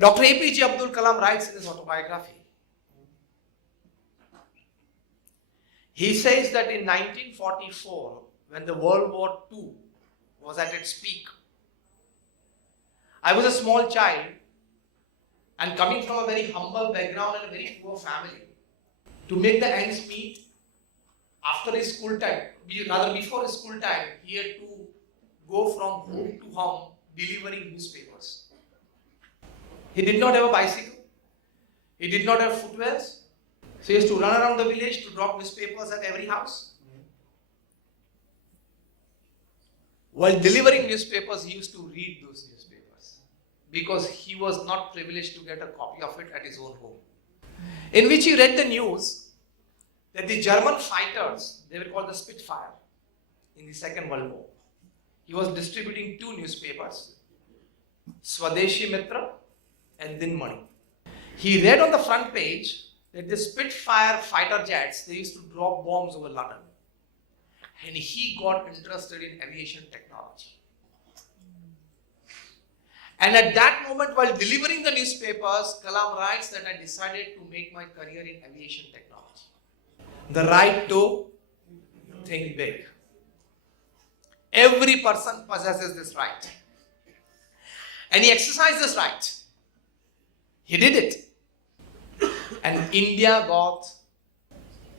Dr. APJ Abdul Kalam writes in his autobiography, he says that in 1944, when the World War II was at its peak, I was a small child and coming from a very humble background and a very poor family. To make the ends meet, after his school time, rather before his school time, he had to go from home to home delivering newspapers. He did not have a bicycle. He did not have footwears. So he used to run around the village to drop newspapers at every house. While delivering newspapers, he used to read those newspapers because he was not privileged to get a copy of it at his own home. In which he read the news that the German fighters, they were called the Spitfire in the Second World War. He was distributing two newspapers, Swadeshi Mitra and Dinmani. He read on the front page that the Spitfire fighter jets, they used to drop bombs over London. And he got interested in aviation technology. And at that moment, while delivering the newspapers, Kalam writes that I decided to make my career in aviation technology. The right to think big. Every person possesses this right. And he exercised this right. He did it. And India got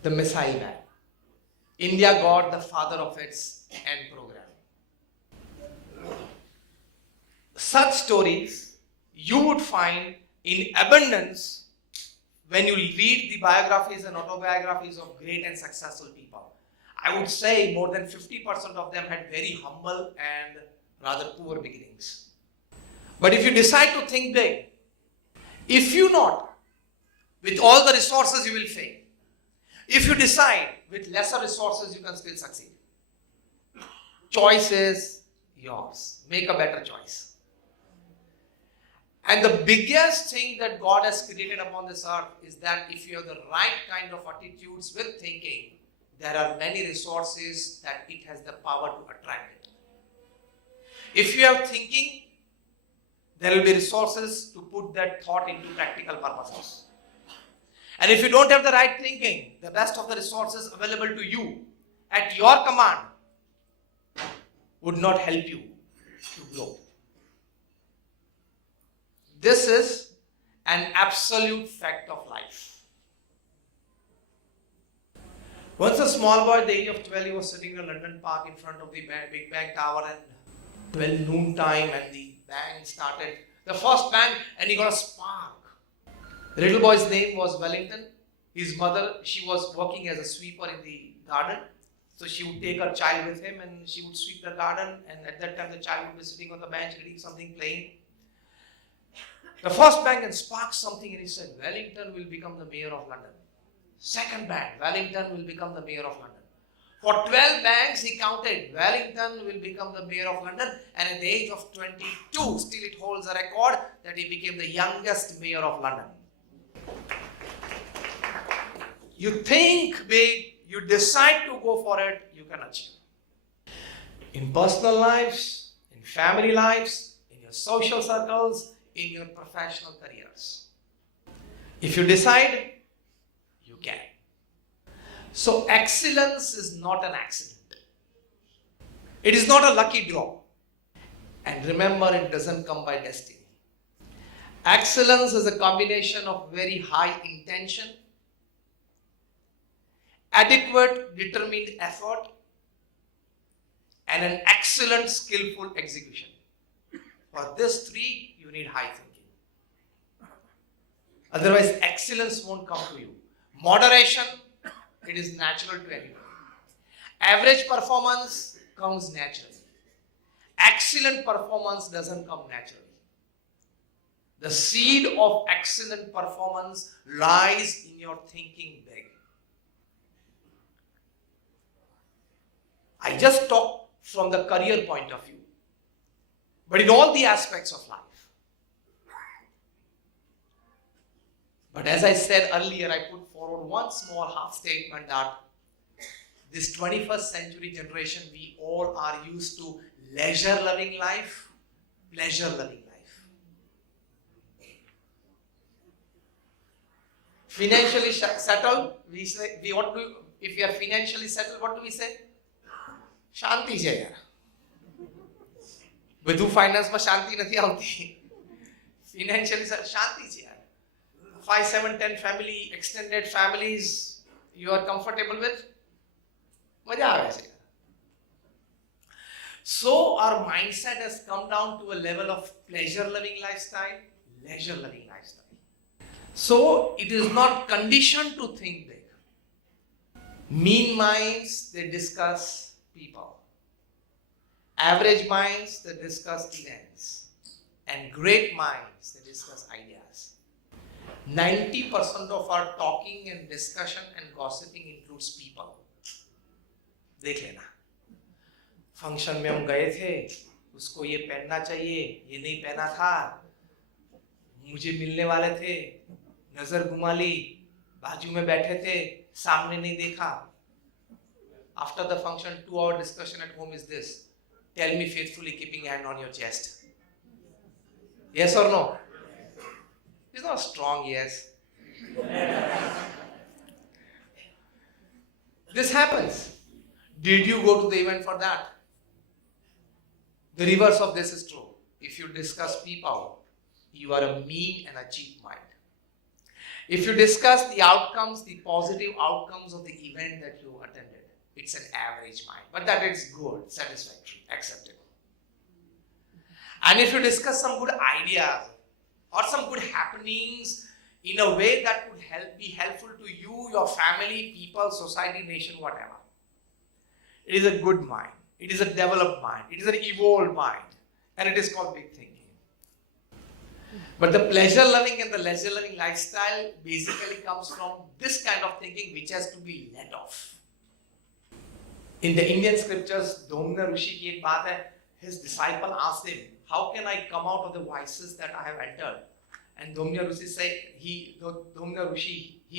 the missile man. India got the father of its end program. Such stories you would find in abundance when you read the biographies and autobiographies of great and successful people. I would say more than 50% of them had very humble and rather poor beginnings. But if you decide to think big, if you not, with all the resources you will fail. If you decide with lesser resources you can still succeed. Choice is yours. Make a better choice. And the biggest thing that God has created upon this earth is that if you have the right kind of attitudes with thinking, there are many resources that it has the power to attract it. If you have thinking, there will be resources to put that thought into practical purposes. And if you don't have the right thinking, the best of the resources available to you at your command would not help you to grow. This is an absolute fact of life. Once a small boy at the age of 12, he was sitting in a London park in front of the Big Bang Tower at 12 noon time, and the bang started. The first bang, and he got a spark. The little boy's name was Wellington. His mother, she was working as a sweeper in the garden. So she would take her child with him and she would sweep the garden. And at that time, the child would be sitting on the bench reading something, playing. The first bang and sparked something, and he said, Wellington will become the mayor of London. Second bang, Wellington will become the mayor of London. For 12 bangs, he counted, Wellington will become the mayor of London. And at the age of 22, still it holds a record that he became the youngest mayor of London. You think big, you decide to go for it, you can achieve. In personal lives, in family lives, in your social circles, in your professional careers. If you decide, you can. So excellence is not an accident. It is not a lucky draw. And remember, it doesn't come by destiny. Excellence is a combination of very high intention, adequate determined effort, and an excellent skillful execution. For this three, you need high thinking. Otherwise, excellence won't come to you. Moderation, it is natural to anyone. Average performance comes naturally. Excellent performance doesn't come naturally. The seed of excellent performance lies in your thinking big. I just talk from the career point of view, but in all the aspects of life. But as I said earlier, I put forward one small half statement that this 21st century generation, we all are used to leisure-loving life, pleasure-loving life. Financially settled, we say, if we are financially settled, what do we say? શાંતિ છે યાર. બધું ફાઇનાન્સમાં શાંતિ નથી આવતી. Financially શાંતિ છે યાર. 5, 7, 10 family, extended families, you are comfortable with? મજા આવે છે. So our mindset has come down to a level of pleasure loving lifestyle, leisure loving lifestyle. So it is not conditioned to think big. Mean minds, they discuss people. Average minds, they discuss events. And great minds, they discuss ideas. 90% of our talking and discussion and gossiping includes people. देख लेना. Function में हम गए थे, उसको ये पहनना चाहिए, ये नहीं पहना था, मुझे मिलने वाले थे, नजर घुमा ली, बाजू में बैठे थे, सामने नहीं देखा. After the function, 2-hour discussion at home is this: tell me faithfully, keeping hand on your chest. Yes or no? It's not a strong yes. This happens. Did you go to the event for that? The reverse of this is true. If you discuss people, you are a mean and a cheap mind. If you discuss the outcomes, the positive outcomes of the event that you attended, it's an average mind. But that is good, satisfactory, acceptable. And if you discuss some good ideas or some good happenings in a way that could be helpful to you, your family, people, society, nation, whatever, it is a good mind. It is a developed mind. It is an evolved mind. And it is called big thinking. But the pleasure-loving and the leisure-loving lifestyle basically comes from this kind of thinking, which has to be let off. In the Indian scriptures, Domna Rishi ki ek baat hai, his disciple asked him, how can I come out of the vices that I have entered? And Domna Rishi said, he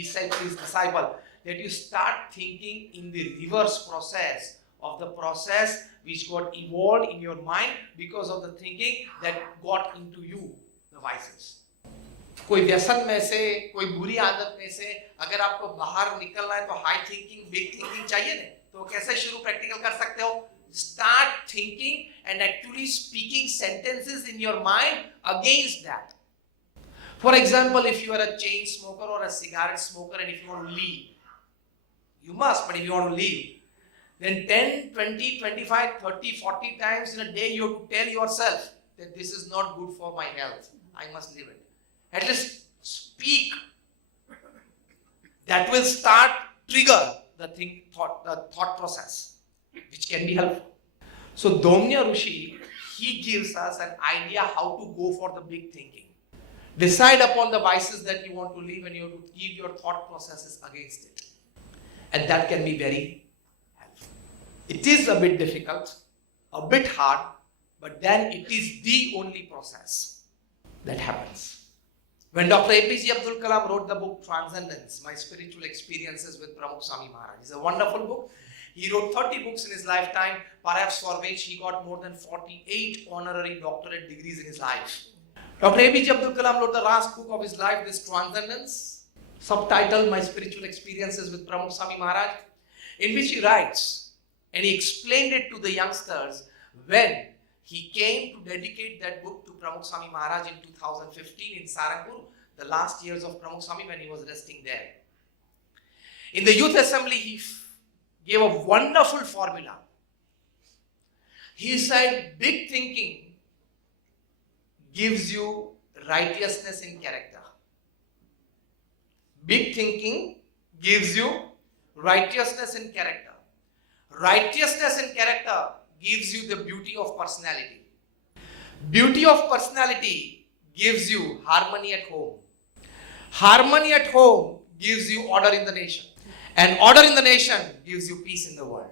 said to his disciple, that you start thinking in the reverse process of the process which got evolved in your mind because of the thinking that got into you, the vices. कोई व्यसन में से, कोई बुरी आदत में से अगर आपको बाहर निकलना है तो हाई थिंकिंग, बिग थिंकिंग चाहिए ना. तो कैसे शुरू प्रैक्टिकल कर सकते हो? Start thinking and actually speaking sentences in your mind against that. For example, if you are a chain smoker or a cigarette smoker and if you want to leave, you must, but if you want to leave, then 10, 20, 25, 30, 40 times in a day you have to tell yourself that this is not good for my health. I must leave it. At least speak. That will start trigger the thought process, which can be helpful. So Domya Rishi, he gives us an idea how to go for the big thinking. Decide upon the vices that you want to leave and you have to give your thought processes against it. And that can be very helpful. It is a bit difficult, a bit hard, but then it is the only process that happens. When Dr. APJ Abdul Kalam wrote the book Transcendence, My Spiritual Experiences with Swami Maharaj, it's a wonderful book. He wrote 30 books in his lifetime, perhaps for which he got more than 48 honorary doctorate degrees in his life. Dr. APJ Abdul Kalam wrote the last book of his life, this Transcendence, subtitled My Spiritual Experiences with Swami Maharaj, in which he writes, and he explained it to the youngsters when he came to dedicate that book to Swami Maharaj in 2015 in Saranpur, the last years of Swami when he was resting there. In the youth assembly, he gave a wonderful formula. He said, big thinking gives you righteousness in character. Big thinking gives you righteousness in character. Righteousness in character gives you the beauty of personality. Beauty of personality gives you harmony at home. Harmony at home gives you order in the nation. And order in the nation gives you peace in the world.